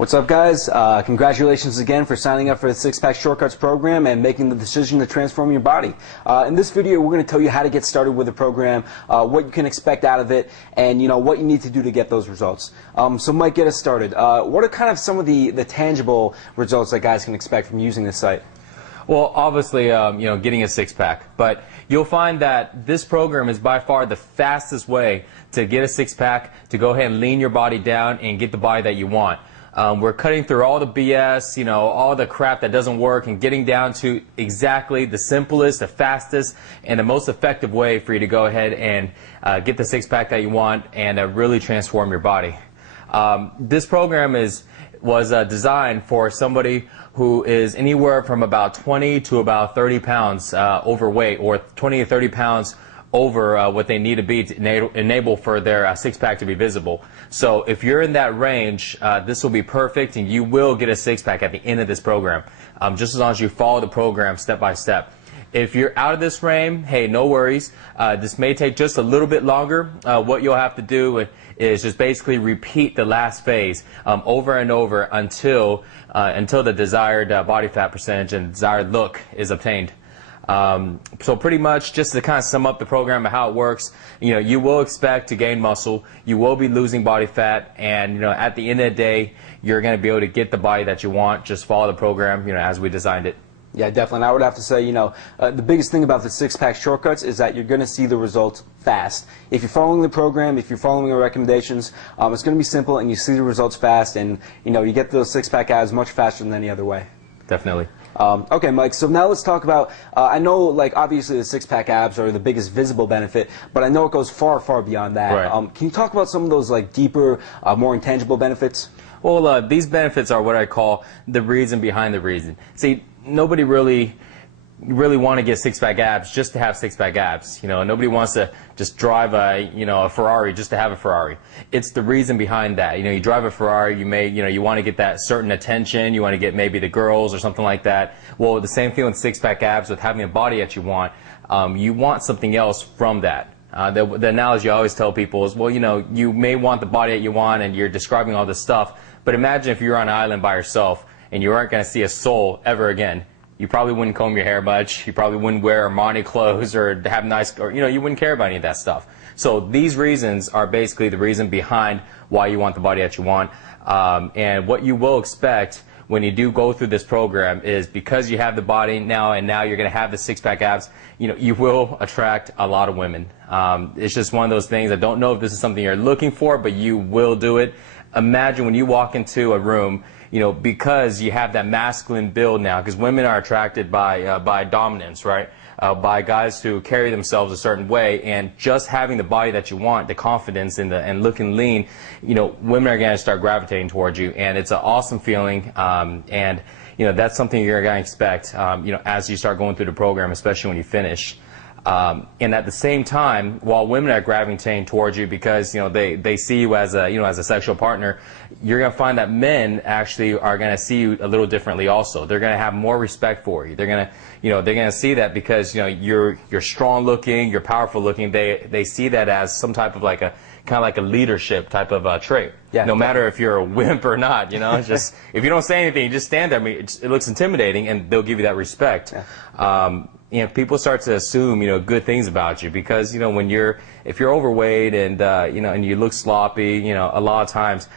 What's up, guys? Congratulations again for signing up for the Six Pack Shortcuts program and making the decision to transform your body. In this video, we're going to tell you how to get started with the program, what you can expect out of it, and what you need to do to get those results. So Mike, get us started. What are kind of some of the tangible results that guys can expect from using this site? Well, obviously, getting a six-pack, but you'll find that this program is by far the fastest way to get a six-pack, to go ahead and lean your body down and get the body that you want. We're cutting through all the BS, all the crap that doesn't work, and getting down to exactly the simplest, the fastest, and the most effective way for you to go ahead and get the six-pack that you want and really transform your body. This program was designed for somebody who is anywhere from about 20 to about 30 pounds overweight, or 20 to 30 pounds over what they need to be to enable for their six-pack to be visible. So if you're in that range, this will be perfect, and you will get a six-pack at the end of this program, just as long as you follow the program step by step. If you're out of this frame, hey, no worries. This may take just a little bit longer. What you'll have to do is just basically repeat the last phase over and over until the desired body fat percentage and desired look is obtained. So pretty much, just to kind of sum up the program and how it works, you will expect to gain muscle, you will be losing body fat, and at the end of the day, you're going to be able to get the body that you want. Just follow the program, as we designed it. Yeah, definitely. And I would have to say, the biggest thing about the Six-Pack Shortcuts is that you're going to see the results fast. If you're following the program, if you're following the recommendations, it's going to be simple, and you see the results fast, and you get those six-pack abs much faster than any other way. Definitely. Okay, Mike, so now let's talk about, I know, obviously the six-pack abs are the biggest visible benefit, but I know it goes far, far beyond that. Right. Can you talk about some of those, deeper, more intangible benefits? Well, these benefits are what I call the reason behind the reason. See, nobody really want to get six-pack abs just to have six-pack abs. Nobody wants to just drive a Ferrari just to have a Ferrari. It's the reason behind that. You drive a Ferrari, you want to get that certain attention, you want to get maybe the girls or something like that. Well, the same thing with six-pack abs, with having a body that you want something else from that. The analogy I always tell people is, well, you may want the body that you want, and you're describing all this stuff, but imagine if you're on an island by yourself and you aren't going to see a soul ever again. You probably wouldn't comb your hair much. You probably wouldn't wear Armani clothes or have nice, or you wouldn't care about any of that stuff. So these reasons are basically the reason behind why you want the body that you want. And what you will expect when you do go through this program is, because you have the body now, and now you're going to have the six-pack abs, you will attract a lot of women. It's just one of those things. I don't know if this is something you're looking for, but you will do it. Imagine when you walk into a room, because you have that masculine build now, because women are attracted by dominance, right? By guys who carry themselves a certain way, and just having the body that you want, the confidence and looking lean, women are going to start gravitating towards you, and it's an awesome feeling, and that's something you're going to expect, as you start going through the program, especially when you finish. And at the same time, while women are gravitating towards you because they see you as a sexual partner, you're going to find that men actually are going to see you a little differently also. They're going to have more respect for you. They're going to see that because you're strong looking, you're powerful looking. They see that as some type of kind of like a leadership type of trait. Yeah, no matter if you're a wimp or not, just if you don't say anything, you just stand there. I mean, it looks intimidating, and they'll give you that respect. Yeah. People start to assume, good things about you because, if you're overweight and, and you look sloppy, a lot of times,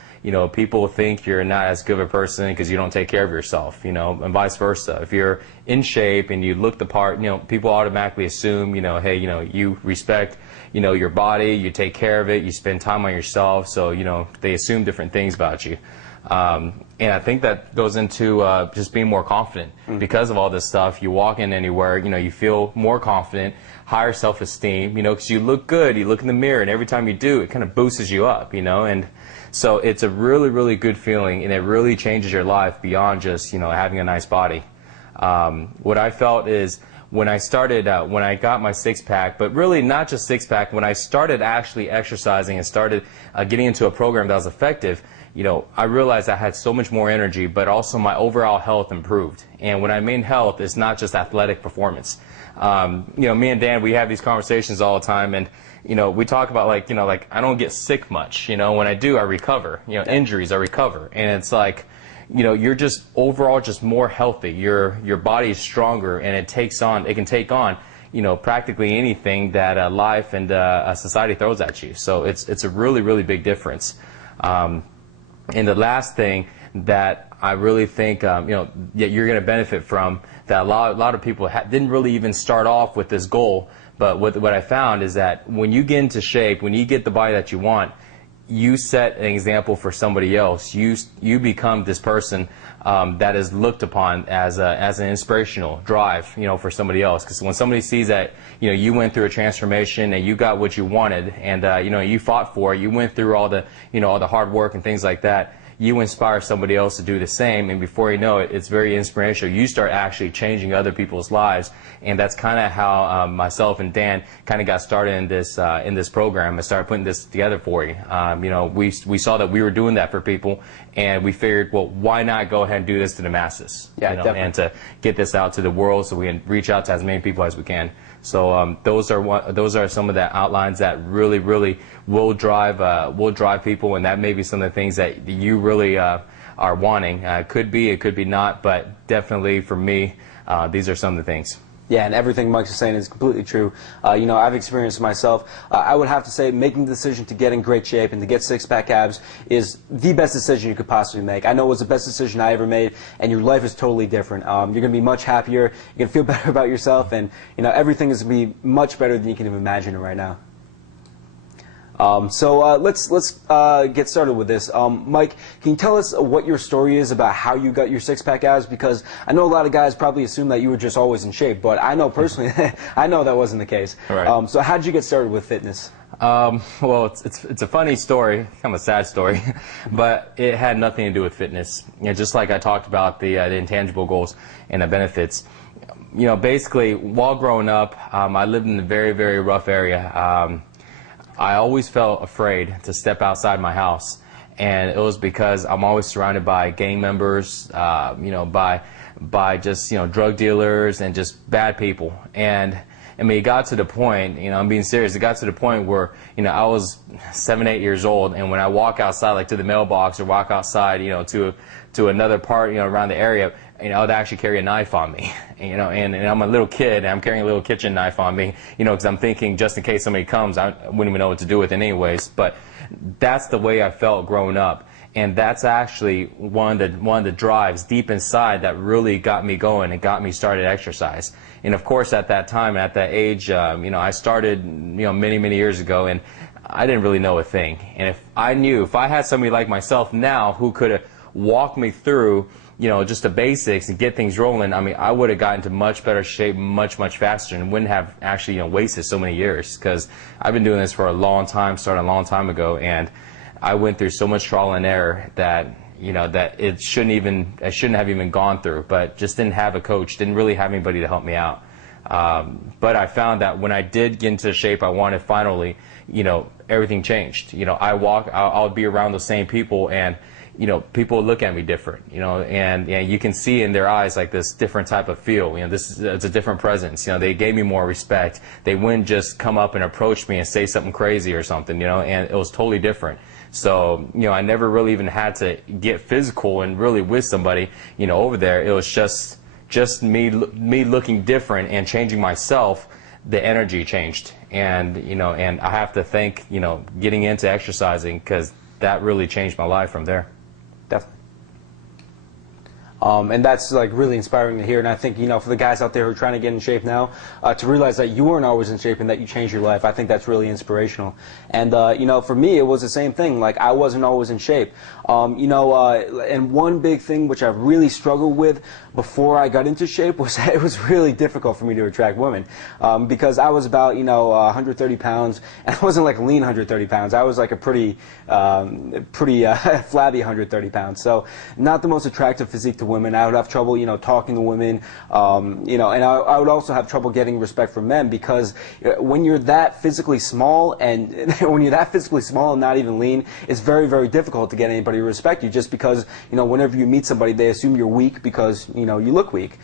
people think you're not as good of a person because you don't take care of yourself, and vice versa. If you're in shape and you look the part, people automatically assume, hey, you respect, your body, you take care of it, you spend time on yourself, so, they assume different things about you. And I think that goes into just being more confident. Because of all this stuff. You walk in anywhere, you feel more confident, higher self-esteem, because you look good, you look in the mirror, and every time you do, it kind of boosts you up, and so it's a really, really good feeling, and it really changes your life beyond just, having a nice body. What I felt is when I started, when I got my six-pack, but really not just six-pack, when I started actually exercising and started getting into a program that was effective, I realized I had so much more energy, but also my overall health improved. And when I mean health, it's not just athletic performance. Me and Dan, we have these conversations all the time, and we talk about like I don't get sick much. When I do, I recover. Injuries, I recover, and it's like, you're just overall just more healthy. Your body is stronger, and it can take on practically anything that life and society throws at you. So it's a really, really big difference. And the last thing that I really think that you're going to benefit from, that a lot of people didn't really even start off with this goal, but what I found is that when you get into shape, when you get the body that you want, you set an example for somebody else. You become this person that is looked upon as an inspirational drive, for somebody else. Because when somebody sees that, you went through a transformation and you got what you wanted, and you fought for it, you went through all the hard work and things like that. You inspire somebody else to do the same, and before you know it, it's very inspirational. You start actually changing other people's lives, and that's kind of how myself and Dan kind of got started in this program and started putting this together for you. We saw that we were doing that for people, and we figured, well, why not go ahead and do this to the masses? Yeah, definitely. And to get this out to the world so we can reach out to as many people as we can. So those are some of the outlines that really, really will drive people, and that may be some of the things that you really are wanting. It could be not, but definitely for me, these are some of the things. Yeah, and everything Mike is saying is completely true. I've experienced it myself. I would have to say making the decision to get in great shape and to get six-pack abs is the best decision you could possibly make. I know it was the best decision I ever made, and your life is totally different. You're going to be much happier. You're going to feel better about yourself, and everything is going to be much better than you can even imagine it right now. Let's get started with this. Mike, can you tell us what your story is about how you got your six-pack abs? Because I know a lot of guys probably assume that you were just always in shape, but I know personally, I know that wasn't the case. Right. So how did you get started with fitness? Well, it's a funny story, kind of a sad story, but it had nothing to do with fitness. Just like I talked about the intangible goals and the benefits. Basically, while growing up, I lived in a very, very rough area. I always felt afraid to step outside my house, and it was because I'm always surrounded by gang members, by just drug dealers and just bad people. And I mean, it got to the point, I'm being serious, it got to the point where I was 7, 8 years old, and when I walk outside, like to the mailbox, or walk outside to another part around the area, I would actually carry a knife on me, and I'm a little kid, and I'm carrying a little kitchen knife on me, because I'm thinking just in case somebody comes, I wouldn't even know what to do with it anyways. But that's the way I felt growing up, and that's actually one of the drives deep inside that really got me going and got me started exercise. And of course, at that time, at that age, I started, many, many years ago, and I didn't really know a thing. And if I had somebody like myself now who could have walked me through just the basics and get things rolling, I mean, I would have gotten to much better shape much, much faster, and wouldn't have actually, wasted so many years, because I've been doing this for a long time, started a long time ago, and I went through so much trial and error that, that I shouldn't have even gone through, but just didn't have a coach, didn't really have anybody to help me out. But I found that when I did get into the shape I wanted finally, everything changed. I'll be around those same people, and people look at me different, and you can see in their eyes like this different type of feel. It's a different presence. They gave me more respect. They wouldn't just come up and approach me and say something crazy or something, and it was totally different. So, I never really even had to get physical and really with somebody, over there. It was just me looking different and changing myself. The energy changed, and and I have to thank getting into exercising, because that really changed my life from there. Definitely. And that's like really inspiring to hear. And I think, for the guys out there who are trying to get in shape now, to realize that you weren't always in shape and that you changed your life, I think that's really inspirational. And, for me, it was the same thing. Like, I wasn't always in shape. And one big thing which I really struggled with before I got into shape was that it was really difficult for me to attract women. Because I was about, 130 pounds, and I wasn't like lean 130 pounds. I was like a pretty flabby 130 pounds. So not the most attractive physique to women. I would have trouble, you know, talking to women, you know, and I would also have trouble getting respect from men, because when you're that physically small and not even lean, it's very, very difficult to get anybody to respect you, just because, you know, whenever you meet somebody, they assume you're weak because, you know, you look weak.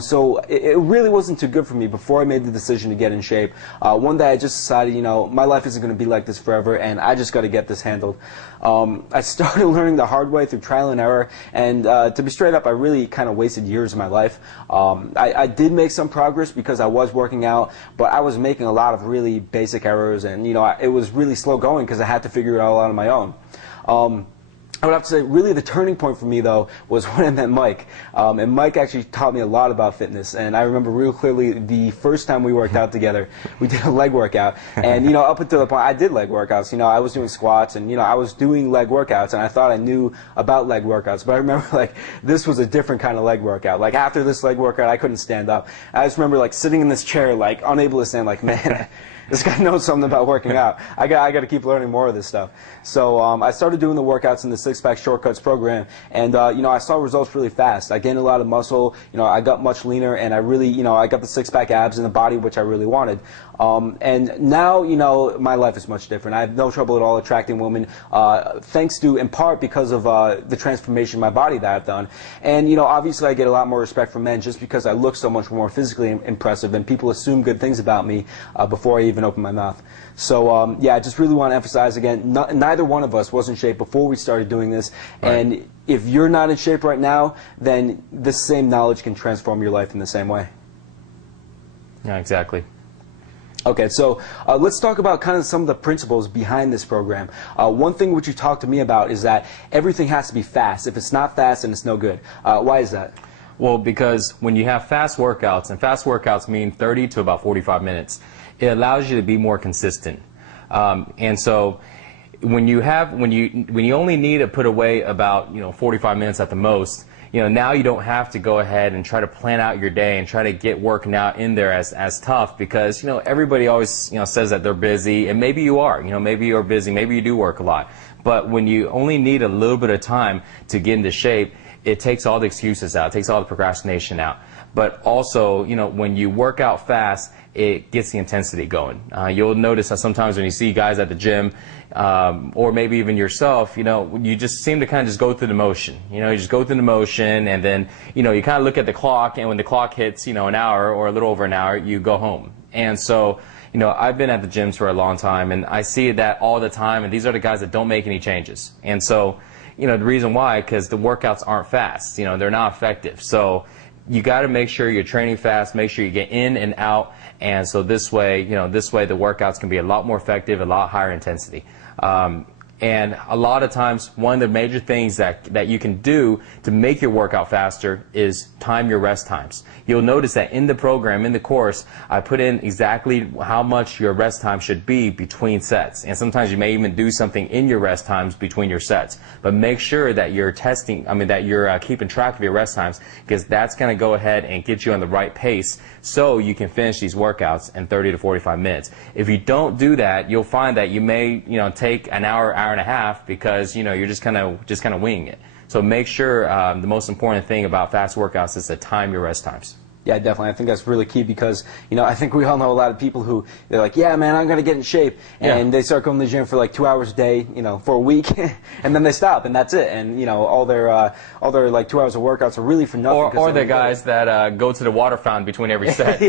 So it really wasn't too good for me before I made the decision to get in shape. One day I just decided, you know, my life isn't going to be like this forever, and I just got to get this handled. I started learning the hard way through trial and error, and to be straight up, I really kind of wasted years of my life. I did make some progress because I was working out, but I was making a lot of really basic errors, and, you know, it was really slow going because I had to figure it all out on my own. I would have to say, really, the turning point for me, though, was when I met Mike. And Mike actually taught me a lot about fitness. And I remember real clearly the first time we worked out together, we did a leg workout. And, you know, up until the point, I did leg workouts. You know, I was doing squats, and, you know, I was doing leg workouts, and I thought I knew about leg workouts. But I remember, like, this was a different kind of leg workout. Like, after this leg workout, I couldn't stand up. I just remember, like, sitting in this chair, like, unable to stand, like, man, this guy knows something about working out. I got to keep learning more of this stuff. So I started doing the workouts in the Six Pack Shortcuts program, and you know, I saw results really fast. I gained a lot of muscle. You know, I got much leaner, and I really, you know, I got the six-pack abs in the body, which I really wanted. And now, you know, my life is much different. I have no trouble at all attracting women, thanks to, in part, because of the transformation in my body that I've done. And, you know, obviously I get a lot more respect from men just because I look so much more physically impressive, and people assume good things about me before I even open my mouth. So, yeah, I just really want to emphasize again, neither one of us was in shape before we started doing this. Right. And if you're not in shape right now, then the same knowledge can transform your life in the same way. Yeah, exactly. Okay, so let's talk about kind of some of the principles behind this program. One thing which you talked to me about is that everything has to be fast. If it's not fast, then it's no good. Why is that? Well, because when you have fast workouts, and fast workouts mean 30 to about 45 minutes, it allows you to be more consistent. And so when you only need to put away about, you know, 45 minutes at the most, you know, now you don't have to go ahead and try to plan out your day and try to get working out in there as tough, because, you know, everybody always, you know, says that they're busy, and maybe you are, you know, maybe you're busy, maybe you do work a lot. But when you only need a little bit of time to get into shape, it takes all the excuses out, it takes all the procrastination out. But also, you know, when you work out fast, it gets the intensity going. You'll notice that sometimes when you see guys at the gym, or maybe even yourself, you know, you just seem to kind of just go through the motion. You know, you just go through the motion, and then, you know, you kind of look at the clock, and when the clock hits, you know, an hour or a little over an hour, you go home. And so, you know, I've been at the gyms for a long time, and I see that all the time, and these are the guys that don't make any changes. And so, you know, the reason why, because the workouts aren't fast, you know, they're not effective. So you got to make sure you're training fast, make sure you get in and out, and so this way, you know, this way the workouts can be a lot more effective, a lot higher intensity. And a lot of times, one of the major things that you can do to make your workout faster is time your rest times. You'll notice that in the program, in the course, I put in exactly how much your rest time should be between sets. And sometimes you may even do something in your rest times between your sets. But make sure that you're that you're keeping track of your rest times, because that's going to go ahead and get you on the right pace so you can finish these workouts in 30 to 45 minutes. If you don't do that, you'll find that you may, you know, take an hour, hour and a half, because, you know, you're just kind of winging it. So make sure the most important thing about fast workouts is to time your rest times. Yeah, definitely. I think that's really key, because, you know, I think we all know a lot of people who, they're like, yeah, man, I'm going to get in shape. And they start going to the gym for like 2 hours a day, you know, for a week, and then they stop, and that's it. And, you know, all their like 2 hours of workouts are really for nothing. Or the guys that go to the water fountain between every set.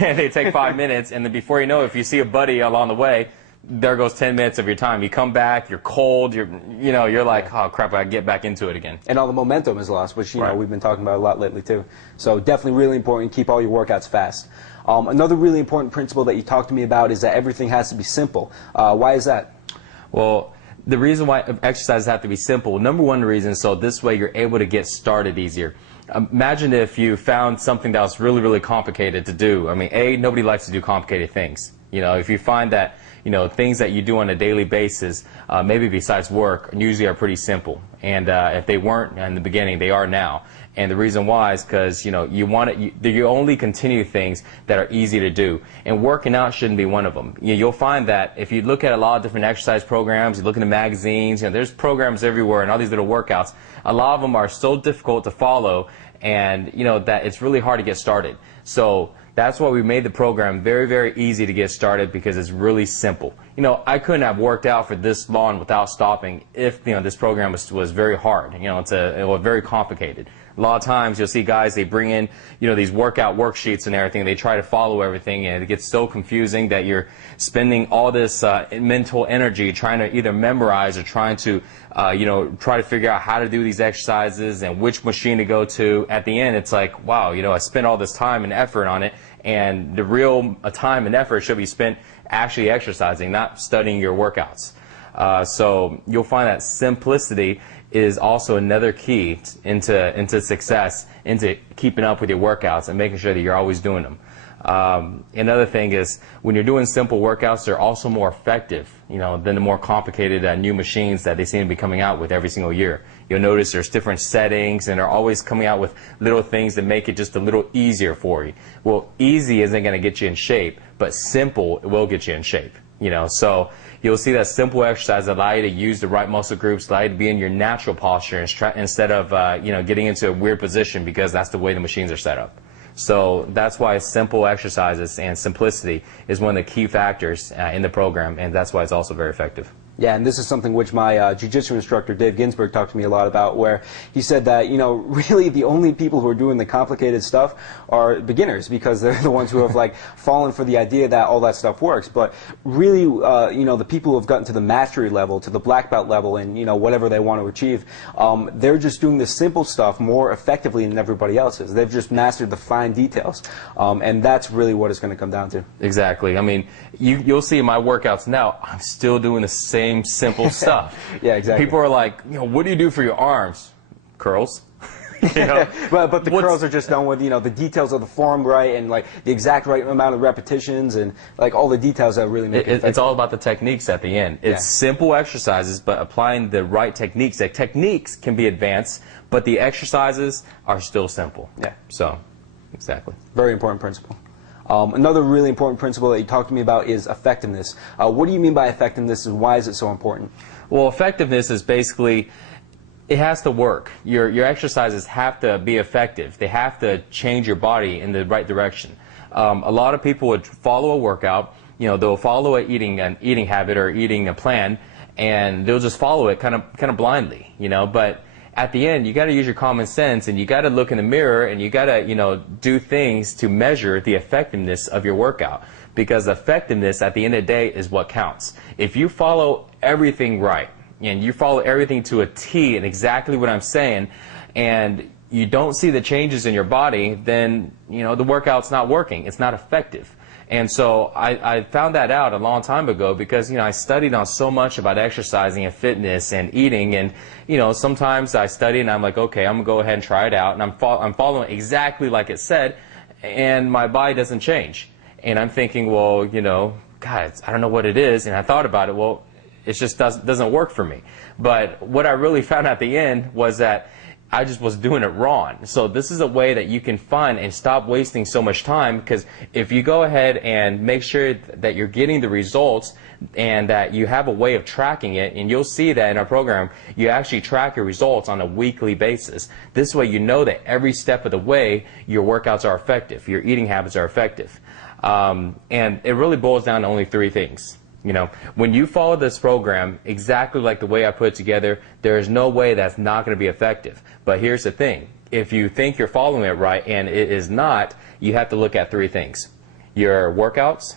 And they take 5 minutes, and then before you know it, if you see a buddy along the way, there goes 10 minutes of your time. You come back, you're cold, you're like, oh crap, I get back into it again. And all the momentum is lost, which, you know, we've been talking about a lot lately too. So definitely really important, keep all your workouts fast. Another really important principle that you talked to me about is that everything has to be simple. Why is that? Well, the reason why exercises have to be simple, number one reason, so this way you're able to get started easier. Imagine if you found something that was really, really complicated to do. I mean, nobody likes to do complicated things. You know, if you find that, things that you do on a daily basis, maybe besides work, usually are pretty simple. And if they weren't in the beginning, they are now. And the reason why is because you only continue things that are easy to do, and working out shouldn't be one of them. You'll find that if you look at a lot of different exercise programs, you look in the magazines, there's programs everywhere and all these little workouts. A lot of them are so difficult to follow, and that it's really hard to get started. So that's why we made the program very, very easy to get started, because it's really simple. I couldn't have worked out for this long without stopping if this program was very hard. It was very complicated. A lot of times you'll see guys, they bring in these workout worksheets and everything. They try to follow everything, and it gets so confusing that you're spending all this mental energy trying to either memorize or trying to try to figure out how to do these exercises and which machine to go to. At the end, it's like, wow, I spent all this time and effort on it, and the real time and effort should be spent actually exercising, not studying your workouts. So you'll find that simplicity is also another key into success, into keeping up with your workouts and making sure that you're always doing them. Another thing is, when you're doing simple workouts, they're also more effective, than the more complicated new machines that they seem to be coming out with every single year. You'll notice there's different settings, and they're always coming out with little things that make it just a little easier for you. Well, easy isn't going to get you in shape, but simple will get you in shape. So you'll see that simple exercise allow you to use the right muscle groups, allow you to be in your natural posture instead of getting into a weird position because that's the way the machines are set up. So that's why simple exercises and simplicity is one of the key factors in the program, and that's why it's also very effective. Yeah, and this is something which my jiu-jitsu instructor, Dave Ginsburg, talked to me a lot about, where he said that, really the only people who are doing the complicated stuff are beginners, because they're the ones who have, fallen for the idea that all that stuff works. But really, the people who have gotten to the mastery level, to the black belt level, and, whatever they want to achieve, they're just doing the simple stuff more effectively than everybody else is. They've just mastered the fine details, and that's really what it's going to come down to. Exactly. I mean, you'll see in my workouts now, I'm still doing the same simple stuff. Yeah, exactly. People are like, what do you do for your arms? Curls. But the curls are just done with the details of the form right, and the exact right amount of repetitions, and all the details that really make it. It's all about the techniques at the end. It's simple exercises, but applying the right techniques. The techniques can be advanced, but the exercises are still simple. Yeah. So, exactly. Very important principle. Another really important principle that you talked to me about is effectiveness. What do you mean by effectiveness, and why is it so important? Well, effectiveness is basically, it has to work. Your exercises have to be effective. They have to change your body in the right direction. A lot of people would follow a workout, they'll follow an eating habit or eating a plan, and they'll just follow it kind of blindly, but at the end, you got to use your common sense, and you got to look in the mirror, and you got to, do things to measure the effectiveness of your workout, because effectiveness at the end of the day is what counts. If you follow everything right, and you follow everything to a T and exactly what I'm saying, and you don't see the changes in your body, then, the workout's not working. It's not effective. And so I found that out a long time ago, because I studied on so much about exercising and fitness and eating, and sometimes I study and I'm like, okay, I'm gonna go ahead and try it out, and I'm following exactly like it said, and my body doesn't change. And I'm thinking, well, God, I don't know what it is. And I thought about it. Well, it just doesn't work for me. But what I really found at the end was that I just was doing it wrong. So this is a way that you can find and stop wasting so much time, because if you go ahead and make sure that you're getting the results and that you have a way of tracking it, and you'll see that in our program, you actually track your results on a weekly basis. This way you know that every step of the way your workouts are effective, your eating habits are effective. And it really boils down to only three things. When you follow this program exactly like the way I put it together, there is no way that's not going to be effective. But here's the thing. If you think you're following it right and it is not, you have to look at three things: your workouts,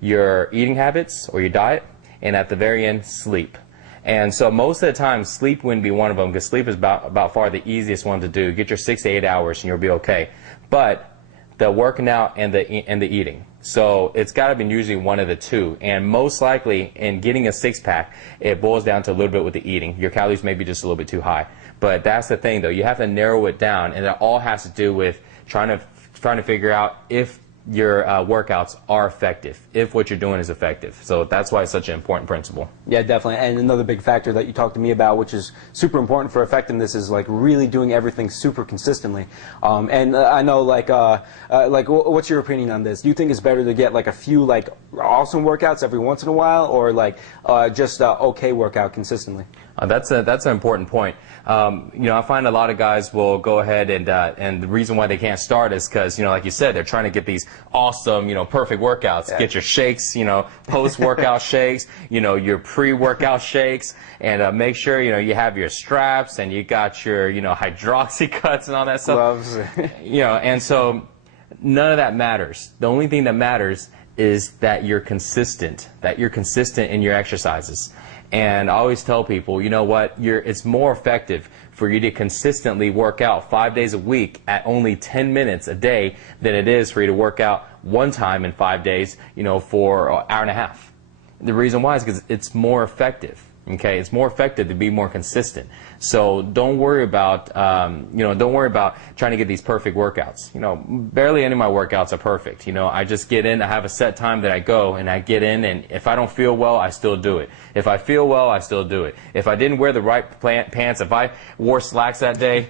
your eating habits or your diet, and at the very end, sleep. And so most of the time, sleep wouldn't be one of them, because sleep is about far the easiest one to do. Get your 6 to 8 hours and you'll be okay. But the working out and the eating. So it's got to be usually one of the two. And most likely in getting a six-pack, it boils down to a little bit with the eating. Your calories may be just a little bit too high. But that's the thing, though. You have to narrow it down, and it all has to do with trying to figure out if your workouts are effective, if what you're doing is effective. So that's why it's such an important principle. Yeah, definitely. And another big factor that you talked to me about, which is super important for effectiveness, is like really doing everything super consistently. And I know, what's your opinion on this? Do you think it's better to get like a few like awesome workouts every once in a while, or like just okay workout consistently? That's an important point. I find a lot of guys will go ahead and the reason why they can't start is because, like you said, they're trying to get these awesome, perfect workouts. Yeah. Get your shakes, post-workout shakes, your pre-workout shakes, and make sure, you have your straps and you got your, hydroxy cuts and all that stuff. Gloves. And so none of that matters. The only thing that matters is that you're consistent in your exercises. And I always tell people, you know what, it's more effective for you to consistently work out 5 days a week at only 10 minutes a day than it is for you to work out one time in 5 days, for an hour and a half. The reason why is because it's more effective. Okay, it's more effective to be more consistent. So don't worry about, don't worry about trying to get these perfect workouts. Barely any of my workouts are perfect. I just get in, I have a set time that I go, and I get in, and if I don't feel well, I still do it. If I feel well, I still do it. If I didn't wear the right pants, if I wore slacks that day,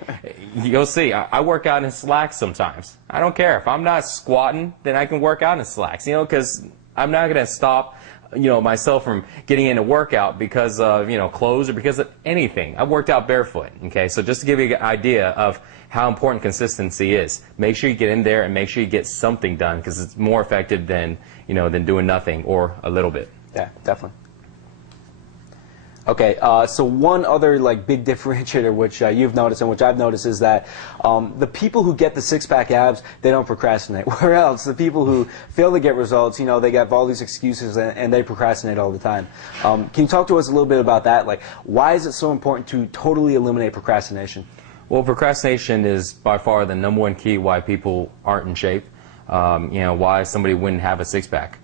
you'll see, I work out in slacks sometimes. I don't care. If I'm not squatting, then I can work out in slacks, because I'm not going to stop myself from getting into workout because of, clothes or because of anything. I've worked out barefoot, okay? So just to give you an idea of how important consistency is, make sure you get in there and make sure you get something done because it's more effective than, than doing nothing or a little bit. Yeah, definitely. Okay, so one other big differentiator which you've noticed and which I've noticed is that the people who get the six-pack abs, they don't procrastinate. Where else, the people who fail to get results, they have all these excuses and they procrastinate all the time. Can you talk to us a little bit about that? Like, why is it so important to totally eliminate procrastination? Well, procrastination is by far the #1 key why people aren't in shape. Why somebody wouldn't have a six-pack.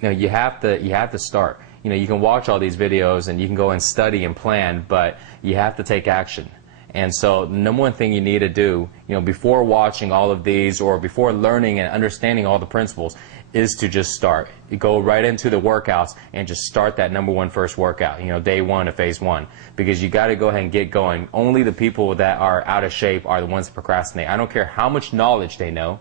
You have to start. You can watch all these videos and you can go and study and plan, but you have to take action. And so the #1 thing you need to do, before watching all of these or before learning and understanding all the principles is to just start. You go right into the workouts and just start that #1 first workout, day one of phase one, because you got to go ahead and get going. Only the people that are out of shape are the ones that procrastinate. I don't care how much knowledge they know.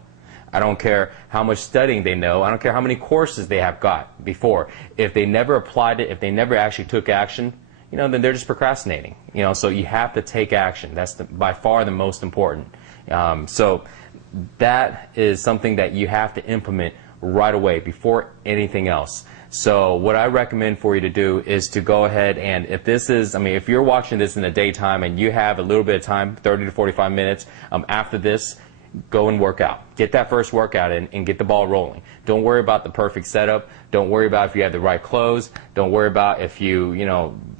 I don't care how much studying they know. I don't care how many courses they have got before. If they never applied it, if they never actually took action, then they're just procrastinating. So you have to take action. That's by far the most important. So that is something that you have to implement right away before anything else. So what I recommend for you to do is to go ahead and if you're watching this in the daytime and you have a little bit of time, 30 to 45 minutes after this, go and work out. Get that first workout in and get the ball rolling. Don't worry about the perfect setup. Don't worry about if you have the right clothes. Don't worry about if you,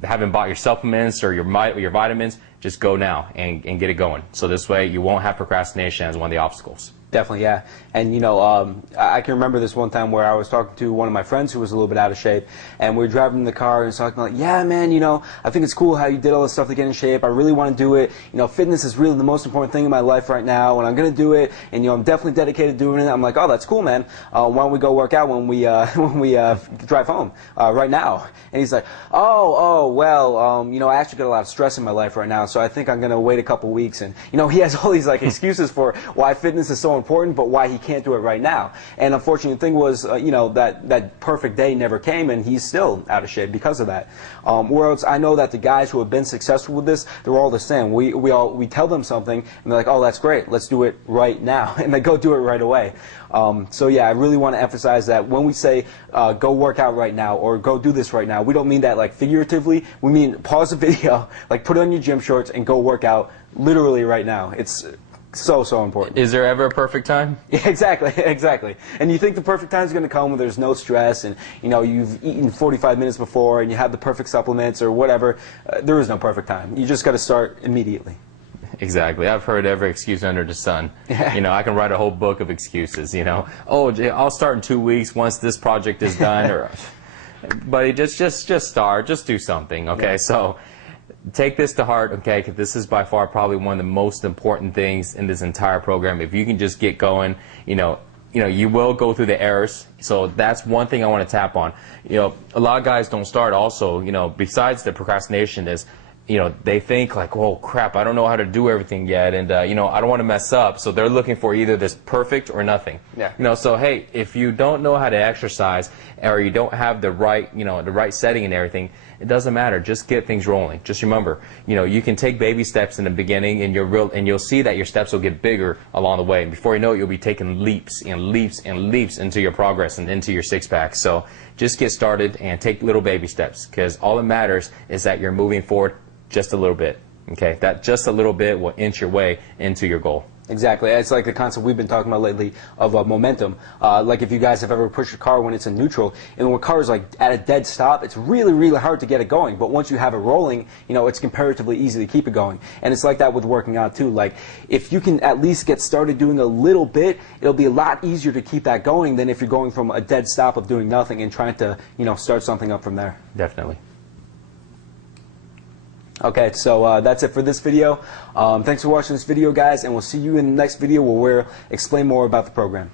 haven't bought your supplements or your vitamins. Just go now and get it going. So this way you won't have procrastination as one of the obstacles. Definitely, yeah. And, I can remember this one time where I was talking to one of my friends who was a little bit out of shape, and we were driving in the car and was talking like, yeah, man, I think it's cool how you did all this stuff to get in shape. I really want to do it. Fitness is really the most important thing in my life right now, and I'm going to do it, and, I'm definitely dedicated to doing it. I'm like, oh, that's cool, man. Why don't we go work out when we drive home right now? And he's like, well, I actually got a lot of stress in my life right now, so I think I'm going to wait a couple weeks. And, he has all these, excuses for why fitness is so important, but why he can't do it right now. And unfortunately, the thing was, that perfect day never came, and he's still out of shape because of that. Whereas I know that the guys who have been successful with this, they're all the same. We tell them something, and they're like, oh, that's great, let's do it right now, and they go do it right away. So yeah, I really want to emphasize that when we say go work out right now or go do this right now, we don't mean that figuratively. We mean pause the video, put on your gym shorts and go work out literally right now. It's so important. Is there ever a perfect time? Yeah, exactly. And you think the perfect time is going to come when there's no stress and you've eaten 45 minutes before and you have the perfect supplements or whatever. There is no perfect time. You just got to start immediately. Exactly. I've heard every excuse under the sun. Yeah. I can write a whole book of excuses. Oh, I'll start in 2 weeks once this project is done. But just start. Just do something. Okay. Yeah. So take this to heart, okay, because this is by far probably one of the most important things in this entire program. If you can just get going, you will go through the errors. So that's one thing I want to tap on. A lot of guys don't start also, besides the procrastination is, they think like, oh crap, I don't know how to do everything yet, and I don't want to mess up. So they're looking for either this perfect or nothing. Yeah. So hey, if you don't know how to exercise, or you don't have the right, the right setting and everything, it doesn't matter. Just get things rolling. Just remember, you can take baby steps in the beginning, and you'll see that your steps will get bigger along the way. And before you know it, you'll be taking leaps and leaps and leaps into your progress and into your six-pack. So just get started and take little baby steps, because all that matters is that you're moving forward just a little bit. Okay, that just a little bit will inch your way into your goal. Exactly. It's like the concept we've been talking about lately of momentum. Like if you guys have ever pushed a car when it's in neutral, and when a car is like at a dead stop, it's really, really hard to get it going. But once you have it rolling, it's comparatively easy to keep it going. And it's like that with working out too. Like if you can at least get started doing a little bit, it'll be a lot easier to keep that going than if you're going from a dead stop of doing nothing and trying to, start something up from there. Definitely. Okay, so that's it for this video. Thanks for watching this video, guys, and we'll see you in the next video where we'll explain more about the program.